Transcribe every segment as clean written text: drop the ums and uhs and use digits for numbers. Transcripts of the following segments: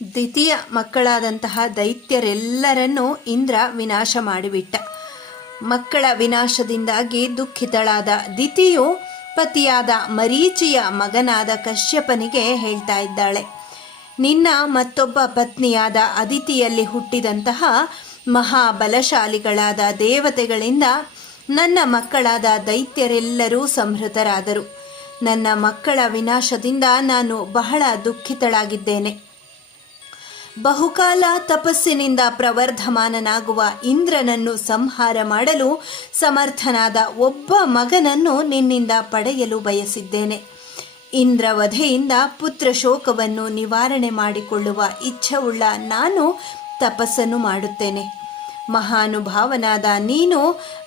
ದ್ವಿತೀಯ ಮಕ್ಕಳಾದಂತಹ ದೈತ್ಯರೆಲ್ಲರನ್ನೂ ಇಂದ್ರ ವಿನಾಶ ಮಾಡಿಬಿಟ್ಟ. ಮಕ್ಕಳ ವಿನಾಶದಿಂದಾಗಿ ದುಃಖಿತಳಾದ ದಿತಿಯು ಪತಿಯಾದ ಮರೀಚಿಯ ಮಗನಾದ ಕಶ್ಯಪನಿಗೆ ಹೇಳ್ತಾ ಇದ್ದಾಳೆ, ನಿನ್ನ ಮತ್ತೊಬ್ಬ ಪತ್ನಿಯಾದ ಅದಿತಿಯಲ್ಲಿ ಹುಟ್ಟಿದಂತಹ ಮಹಾಬಲಶಾಲಿಗಳಾದ ದೇವತೆಗಳಿಂದ ನನ್ನ ಮಕ್ಕಳಾದ ದೈತ್ಯರೆಲ್ಲರೂ ಸಂಹೃತರಾದರು. ನನ್ನ ಮಕ್ಕಳ ವಿನಾಶದಿಂದ ನಾನು ಬಹಳ ದುಃಖಿತಳಾಗಿದ್ದೇನೆ. ಬಹುಕಾಲ ತಪಸ್ಸಿನಿಂದ ಪ್ರವರ್ಧಮಾನನಾಗುವ ಇಂದ್ರನನ್ನು ಸಂಹಾರ ಮಾಡಲು ಸಮರ್ಥನಾದ ಒಬ್ಬ ಮಗನನ್ನು ನಿನ್ನಿಂದ ಪಡೆಯಲು ಬಯಸಿದ್ದೇನೆ. ಇಂದ್ರವಧೆಯಿಂದ ಪುತ್ರ ಶೋಕವನ್ನು ನಿವಾರಣೆ ಮಾಡಿಕೊಳ್ಳುವ ಇಚ್ಛೆಯುಳ್ಳ ನಾನು ತಪಸ್ಸನ್ನು ಮಾಡುತ್ತೇನೆ. ಮಹಾನುಭಾವನಾದ ನೀನು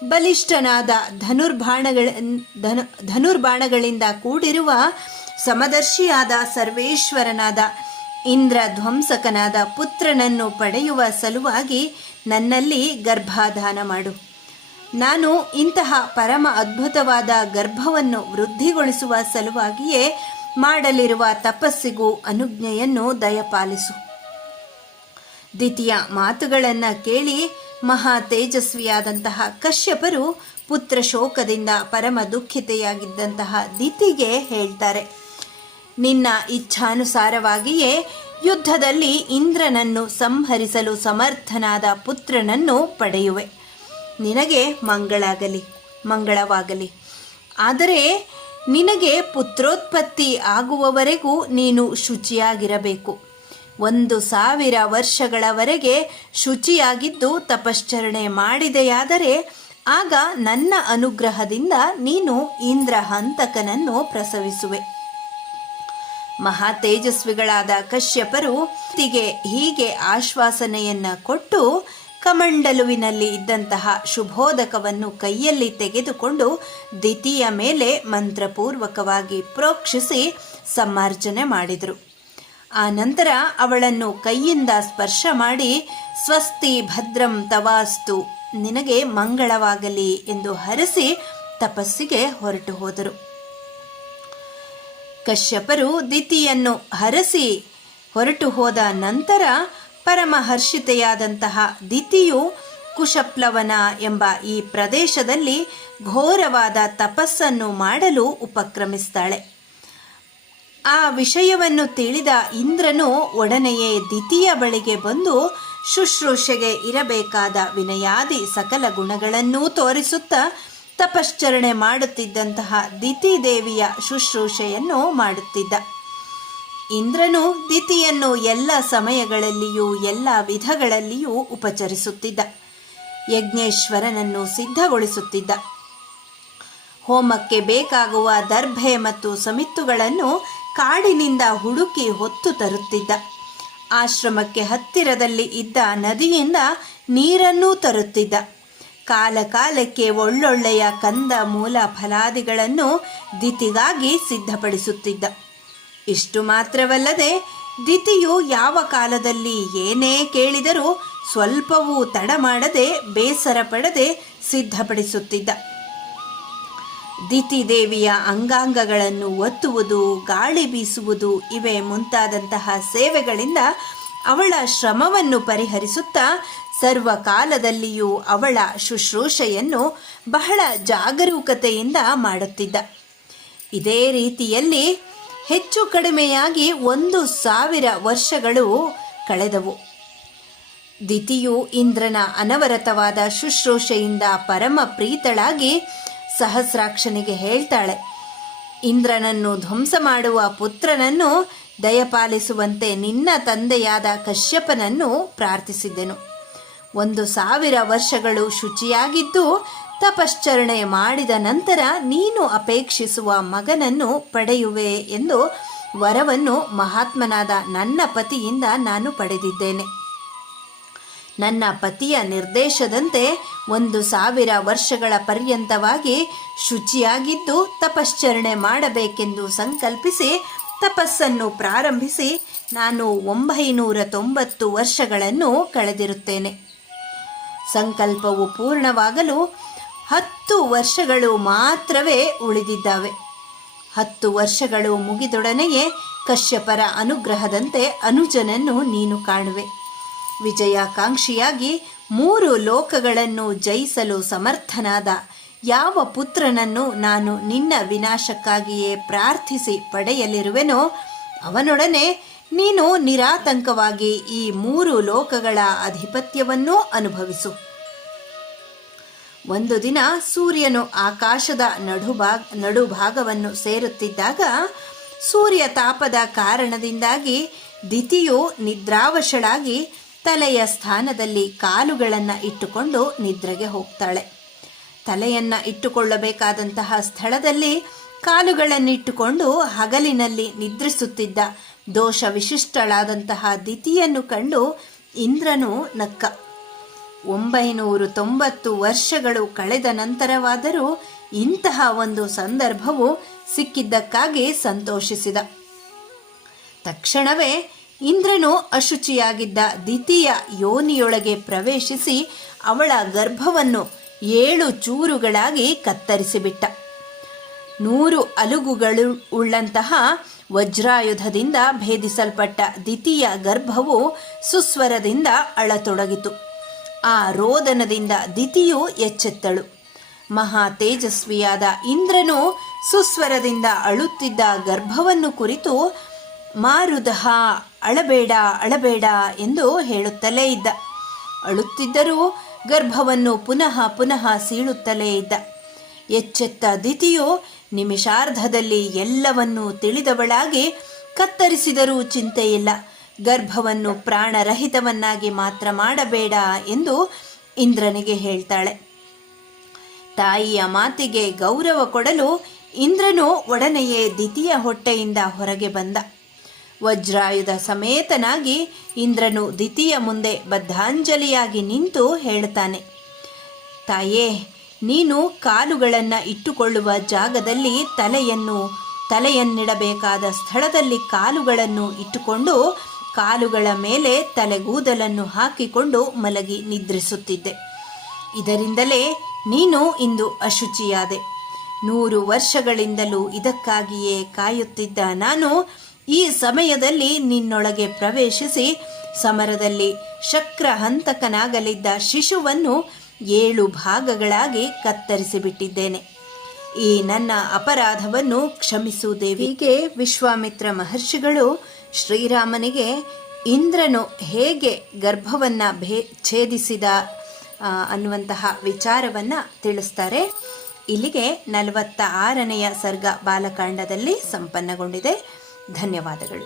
ಬಲಿಷ್ಠನಾದ ಧನುರ್ಬಾಣಗಳಿಂದ ಕೂಡಿರುವ ಸಮದರ್ಶಿಯಾದ ಸರ್ವೇಶ್ವರನಾದ ಇಂದ್ರ ಧ್ವಂಸಕನಾದ ಪುತ್ರನನ್ನು ಪಡೆಯುವ ಸಲುವಾಗಿ ನನ್ನಲ್ಲಿ ಗರ್ಭಾಧಾನ ಮಾಡು. ನಾನು ಇಂತಹ ಪರಮ ಅದ್ಭುತವಾದ ಗರ್ಭವನ್ನು ವೃದ್ಧಿಗೊಳಿಸುವ ಸಲುವಾಗಿಯೇ ಮಾಡಲಿರುವ ತಪಸ್ಸಿಗೂ ಅನುಜ್ಞೆಯನ್ನು ದಯಪಾಲಿಸು. ದ್ವಿತೀಯ ಮಾತುಗಳನ್ನು ಕೇಳಿ ಮಹಾ ತೇಜಸ್ವಿಯಾದಂತಹ ಕಶ್ಯಪರು ಪುತ್ರ ಶೋಕದಿಂದ ಪರಮ ದುಃಖಿತೆಯಾಗಿದ್ದಂತಹ ದಿತಿಗೆ ಹೇಳ್ತಾರೆ, ನಿನ್ನ ಇಚ್ಛಾನುಸಾರವಾಗಿಯೇ ಯುದ್ಧದಲ್ಲಿ ಇಂದ್ರನನ್ನು ಸಂಹರಿಸಲು ಸಮರ್ಥನಾದ ಪುತ್ರನನ್ನು ಪಡೆಯುವೆ. ನಿನಗೆ ಮಂಗಳವಾಗಲಿ. ಆದರೆ ನಿನಗೆ ಪುತ್ರೋತ್ಪತ್ತಿ ಆಗುವವರೆಗೂ ನೀನು ಶುಚಿಯಾಗಿರಬೇಕು. 1000 ವರ್ಷಗಳವರೆಗೆ ಶುಚಿಯಾಗಿದ್ದು ತಪಶ್ಚರಣೆ ಮಾಡಿದೆಯಾದರೆ ಆಗ ನನ್ನ ಅನುಗ್ರಹದಿಂದ ನೀನು ಇಂದ್ರಹಂತಕನನ್ನು ಪ್ರಸವಿಸುವೆ. ಮಹಾ ತೇಜಸ್ವಿಗಳಾದ ಕಶ್ಯಪರು ಹೀಗೆ ಆಶ್ವಾಸನೆಯನ್ನ ಕೊಟ್ಟು ಕಮಂಡಲುವಿನಲ್ಲಿ ಇದ್ದಂತಹ ಶುಭೋದಕವನ್ನು ಕೈಯಲ್ಲಿ ತೆಗೆದುಕೊಂಡು ದಿತಿಯ ಮೇಲೆ ಮಂತ್ರಪೂರ್ವಕವಾಗಿ ಪ್ರೋಕ್ಷಿಸಿ ಸಮ್ಮಾರ್ಜನೆ ಮಾಡಿದರು. ಆ ನಂತರ ಅವಳನ್ನು ಕೈಯಿಂದ ಸ್ಪರ್ಶ ಮಾಡಿ ಸ್ವಸ್ತಿ ಭದ್ರಂ ತವಾಸ್ತು, ನಿನಗೆ ಮಂಗಳವಾಗಲಿ ಎಂದು ಹರಸಿ ತಪಸ್ಸಿಗೆ ಹೊರಟು ಹೋದರು. ಕಶ್ಯಪರು ದಿತಿಯನ್ನು ಹರಸಿ ಹೊರಟು ಹೋದ ನಂತರ ಪರಮಹರ್ಷಿತೆಯಾದಂತಹ ದಿತಿಯು ಕುಶಪ್ಲವನ ಎಂಬ ಈ ಪ್ರದೇಶದಲ್ಲಿ ಘೋರವಾದ ತಪಸ್ಸನ್ನು ಮಾಡಲು ಉಪಕ್ರಮಿಸ್ತಾಳೆ. ಆ ವಿಷಯವನ್ನು ತಿಳಿದ ಇಂದ್ರನು ಒಡನೆಯೇ ದಿತಿಯ ಬಳಿಗೆ ಬಂದು ಶುಶ್ರೂಷೆಗೆ ಇರಬೇಕಾದ ವಿನಯಾದಿ ಸಕಲ ಗುಣಗಳನ್ನೂ ತೋರಿಸುತ್ತಾ ತಪಶ್ಚರಣೆ ಮಾಡುತ್ತಿದ್ದಂತಹ ದಿತಿ ದೇವಿಯ ಶುಶ್ರೂಷೆಯನ್ನು ಮಾಡುತ್ತಿದ್ದ. ಇಂದ್ರನು ದಿತಿಯನ್ನು ಎಲ್ಲ ಸಮಯಗಳಲ್ಲಿಯೂ ಎಲ್ಲ ವಿಧಗಳಲ್ಲಿಯೂ ಉಪಚರಿಸುತ್ತಿದ್ದ. ಯಜ್ಞೇಶ್ವರನನ್ನು ಸಿದ್ಧಗೊಳಿಸುತ್ತಿದ್ದ. ಹೋಮಕ್ಕೆ ಬೇಕಾಗುವ ದರ್ಭೆ ಮತ್ತು ಸಮಿತ್ತುಗಳನ್ನು ಕಾಡಿನಿಂದ ಹುಡುಕಿ ಹೊತ್ತು ತರುತ್ತಿದ್ದ. ಆಶ್ರಮಕ್ಕೆ ಹತ್ತಿರದಲ್ಲಿ ಇದ್ದ ನದಿಯಿಂದ ನೀರನ್ನೂ ತರುತ್ತಿದ್ದ. ಕಾಲಕಾಲಕ್ಕೆ ಒಳ್ಳೊಳ್ಳೆಯ ಕಂದ ಮೂಲ ಫಲಾದಿಗಳನ್ನು ದಿತಿಗಾಗಿ ಸಿದ್ಧಪಡಿಸುತ್ತಿದ್ದ. ಇಷ್ಟು ಮಾತ್ರವಲ್ಲದೆ ದಿತಿಯು ಯಾವ ಕಾಲದಲ್ಲಿ ಏನೇ ಕೇಳಿದರೂ ಸ್ವಲ್ಪವೂ ತಡ ಮಾಡದೆ ಬೇಸರ ಪಡದೆ ಸಿದ್ಧಪಡಿಸುತ್ತಿದ್ದ. ದಿತಿ ದೇವಿಯ ಅಂಗಾಂಗಗಳನ್ನು ಒತ್ತುವುದು, ಗಾಳಿ ಬೀಸುವುದು ಇವೇ ಮುಂತಾದಂತಹ ಸೇವೆಗಳಿಂದ ಅವಳ ಶ್ರಮವನ್ನು ಪರಿಹರಿಸುತ್ತಾ ಸರ್ವಕಾಲದಲ್ಲಿಯೂ ಅವಳ ಶುಶ್ರೂಷೆಯನ್ನು ಬಹಳ ಜಾಗರೂಕತೆಯಿಂದ ಮಾಡುತ್ತಿದ್ದ. ಇದೇ ರೀತಿಯಲ್ಲಿ ಹೆಚ್ಚು ಕಡಿಮೆಯಾಗಿ 1000 ವರ್ಷಗಳು ಕಳೆದವು. ದಿತಿಯು ಇಂದ್ರನ ಅನವರತವಾದ ಶುಶ್ರೂಷೆಯಿಂದ ಪರಮ ಪ್ರೀತಳಾಗಿ ಸಹಸ್ರಾಕ್ಷನಿಗೆ ಹೇಳ್ತಾಳೆ, ಇಂದ್ರನನ್ನು ಧ್ವಂಸ ಮಾಡುವ ಪುತ್ರನನ್ನು ದಯಪಾಲಿಸುವಂತೆ ನಿನ್ನ ತಂದೆಯಾದ ಕಶ್ಯಪನನ್ನು ಪ್ರಾರ್ಥಿಸಿದೆನು. 1000 ವರ್ಷಗಳು ಶುಚಿಯಾಗಿದ್ದು ತಪಶ್ಚರಣೆ ಮಾಡಿದ ನಂತರ ನೀನು ಅಪೇಕ್ಷಿಸುವ ಮಗನನ್ನು ಪಡೆಯುವೆ ಎಂದು ವರವನ್ನು ಮಹಾತ್ಮನಾದ ನನ್ನ ಪತಿಯಿಂದ ನಾನು ಪಡೆದಿದ್ದೇನೆ. ನನ್ನ ಪತಿಯ ನಿರ್ದೇಶದಂತೆ 1000 ವರ್ಷಗಳ ಪರ್ಯಂತವಾಗಿ ಶುಚಿಯಾಗಿದ್ದು ತಪಶ್ಚರಣೆ ಮಾಡಬೇಕೆಂದು ಸಂಕಲ್ಪಿಸಿ ತಪಸ್ಸನ್ನು ಪ್ರಾರಂಭಿಸಿ ನಾನು 990 ವರ್ಷಗಳನ್ನು ಕಳೆದಿರುತ್ತೇನೆ. ಸಂಕಲ್ಪವು ಪೂರ್ಣವಾಗಲು 10 ವರ್ಷಗಳು ಮಾತ್ರವೇ ಉಳಿದಿದ್ದಾವೆ. 10 ವರ್ಷಗಳು ಮುಗಿದೊಡನೆಯೇ ಕಶ್ಯಪರ ಅನುಗ್ರಹದಂತೆ ಅನುಜನನ್ನು ನೀನು ಕಾಣುವೆ. ವಿಜಯಾಕಾಂಕ್ಷಿಯಾಗಿ 3 ಲೋಕಗಳನ್ನು ಜಯಿಸಲು ಸಮರ್ಥನಾದ ಯಾವ ಪುತ್ರನನ್ನು ನಾನು ನಿನ್ನ ವಿನಾಶಕ್ಕಾಗಿಯೇ ಪ್ರಾರ್ಥಿಸಿ ಪಡೆಯಲಿರುವೆನೋ ಅವನೊಡನೆ ನೀನು ನಿರಾತಂಕವಾಗಿ ಈ 3 ಲೋಕಗಳ ಅಧಿಪತ್ಯವನ್ನೂ ಅನುಭವಿಸು. ಒಂದು ದಿನ ಸೂರ್ಯನು ಆಕಾಶದ ನಡುಭಾಗವನ್ನು ಸೇರುತ್ತಿದ್ದಾಗ ಸೂರ್ಯ ತಾಪದ ಕಾರಣದಿಂದಾಗಿ ದಿತಿಯು ನಿದ್ರಾವಶಳಾಗಿ ತಲೆಯ ಸ್ಥಾನದಲ್ಲಿ ಕಾಲುಗಳನ್ನು ಇಟ್ಟುಕೊಂಡು ನಿದ್ರೆಗೆ ಹೋಗ್ತಾಳೆ. ತಲೆಯನ್ನು ಇಟ್ಟುಕೊಳ್ಳಬೇಕಾದಂತಹ ಸ್ಥಳದಲ್ಲಿ ಕಾಲುಗಳನ್ನಿಟ್ಟುಕೊಂಡು ಹಗಲಿನಲ್ಲಿ ನಿದ್ರಿಸುತ್ತಿದ್ದ ದೋಷ ವಿಶಿಷ್ಟಳಾದಂತಹ ದಿತಿಯನ್ನು ಕಂಡು ಇಂದ್ರನು ನಕ್ಕ. 990 ವರ್ಷಗಳು ಕಳೆದ ನಂತರವಾದರೂ ಇಂತಹ ಒಂದು ಸಂದರ್ಭವು ಸಿಕ್ಕಿದ್ದಕ್ಕಾಗಿ ಸಂತೋಷಿಸಿದ. ತಕ್ಷಣವೇ ಇಂದ್ರನು ಅಶುಚಿಯಾಗಿದ್ದ ದಿತಿಯ ಯೋನಿಯೊಳಗೆ ಪ್ರವೇಶಿಸಿ ಅವಳ ಗರ್ಭವನ್ನು 7 ಚೂರುಗಳಾಗಿ ಕತ್ತರಿಸಿಬಿಟ್ಟ. 100 ಅಲುಗುಗಳು ಉಳ್ಳಂತಹ ವಜ್ರಾಯುಧದಿಂದ ಭೇದಿಸಲ್ಪಟ್ಟ ದಿತಿಯ ಗರ್ಭವು ಸುಸ್ವರದಿಂದ ಅಳತೊಡಗಿತು. ಆ ರೋದನದಿಂದ ದಿತಿಯು ಎಚ್ಚೆತ್ತಳು. ಮಹಾ ತೇಜಸ್ವಿಯಾದ ಇಂದ್ರನು ಸುಸ್ವರದಿಂದ ಅಳುತ್ತಿದ್ದ ಗರ್ಭವನ್ನು ಕುರಿತು ಮಾರುದಹ ಅಳಬೇಡ ಅಳಬೇಡ ಎಂದು ಹೇಳುತ್ತಲೇ ಇದ್ದ. ಅಳುತ್ತಿದ್ದರೂ ಗರ್ಭವನ್ನು ಪುನಃ ಪುನಃ ಸೀಳುತ್ತಲೇ ಇದ್ದ. ಎಚ್ಚೆತ್ತ ದಿತಿಯು ನಿಮಿಷಾರ್ಧದಲ್ಲಿ ಎಲ್ಲವನ್ನೂ ತಿಳಿದವಳಾಗಿ ಕತ್ತರಿಸಿದರೂ ಚಿಂತೆಯಿಲ್ಲ, ಗರ್ಭವನ್ನು ಪ್ರಾಣರಹಿತವನ್ನಾಗಿ ಮಾತ್ರ ಮಾಡಬೇಡ ಎಂದು ಇಂದ್ರನಿಗೆ ಹೇಳ್ತಾಳೆ. ತಾಯಿಯ ಮಾತಿಗೆ ಗೌರವ ಕೊಡಲು ಇಂದ್ರನು ಒಡನೆಯೇ ದಿತಿಯ ಹೊಟ್ಟೆಯಿಂದ ಹೊರಗೆ ಬಂದ. ವಜ್ರಾಯುಧ ಸಮೇತನಾಗಿ ಇಂದ್ರನು ದಿತಿಯ ಮುಂದೆ ಬದ್ಧಾಂಜಲಿಯಾಗಿ ನಿಂತು ಹೇಳ್ತಾನೆ, ತಾಯೇ, ನೀನು ಕಾಲುಗಳನ್ನು ಇಟ್ಟುಕೊಳ್ಳುವ ಜಾಗದಲ್ಲಿ ತಲೆಯನ್ನಿಡಬೇಕಾದ ಸ್ಥಳದಲ್ಲಿ ಕಾಲುಗಳನ್ನು ಇಟ್ಟುಕೊಂಡು ಕಾಲುಗಳ ಮೇಲೆ ತಲೆಗೂದಲನ್ನು ಹಾಕಿಕೊಂಡು ಮಲಗಿ ನಿದ್ರಿಸುತ್ತಿದ್ದೆ. ಇದರಿಂದಲೇ ನೀನು ಇಂದು ಅಶುಚಿಯಾದೆ. 100 ವರ್ಷಗಳಿಂದಲೂ ಇದಕ್ಕಾಗಿಯೇ ಕಾಯುತ್ತಿದ್ದ ನಾನು ಈ ಸಮಯದಲ್ಲಿ ನಿನ್ನೊಳಗೆ ಪ್ರವೇಶಿಸಿ ಸಮರದಲ್ಲಿ ಶಕ್ರಹಂತಕನಾಗಲಿದ್ದ ಶಿಶುವನ್ನು 7 ಭಾಗಗಳಾಗಿ ಕತ್ತರಿಸಿಬಿಟ್ಟಿದ್ದೇನೆ. ಈ ನನ್ನ ಅಪರಾಧವನ್ನು ಕ್ಷಮಿಸು ದೇವಿಗೆ. ವಿಶ್ವಾಮಿತ್ರ ಮಹರ್ಷಿಗಳು ಶ್ರೀರಾಮನಿಗೆ ಇಂದ್ರನು ಹೇಗೆ ಗರ್ಭವನ್ನು ಛೇದಿಸಿದ ಅನ್ನುವಂತಹ ವಿಚಾರವನ್ನು ತಿಳಿಸ್ತಾರೆ. ಇಲ್ಲಿಗೆ 46ನೆಯ ಸರ್ಗ ಬಾಲಕಾಂಡದಲ್ಲಿ ಸಂಪನ್ನಗೊಂಡಿದೆ. ಧನ್ಯವಾದಗಳು.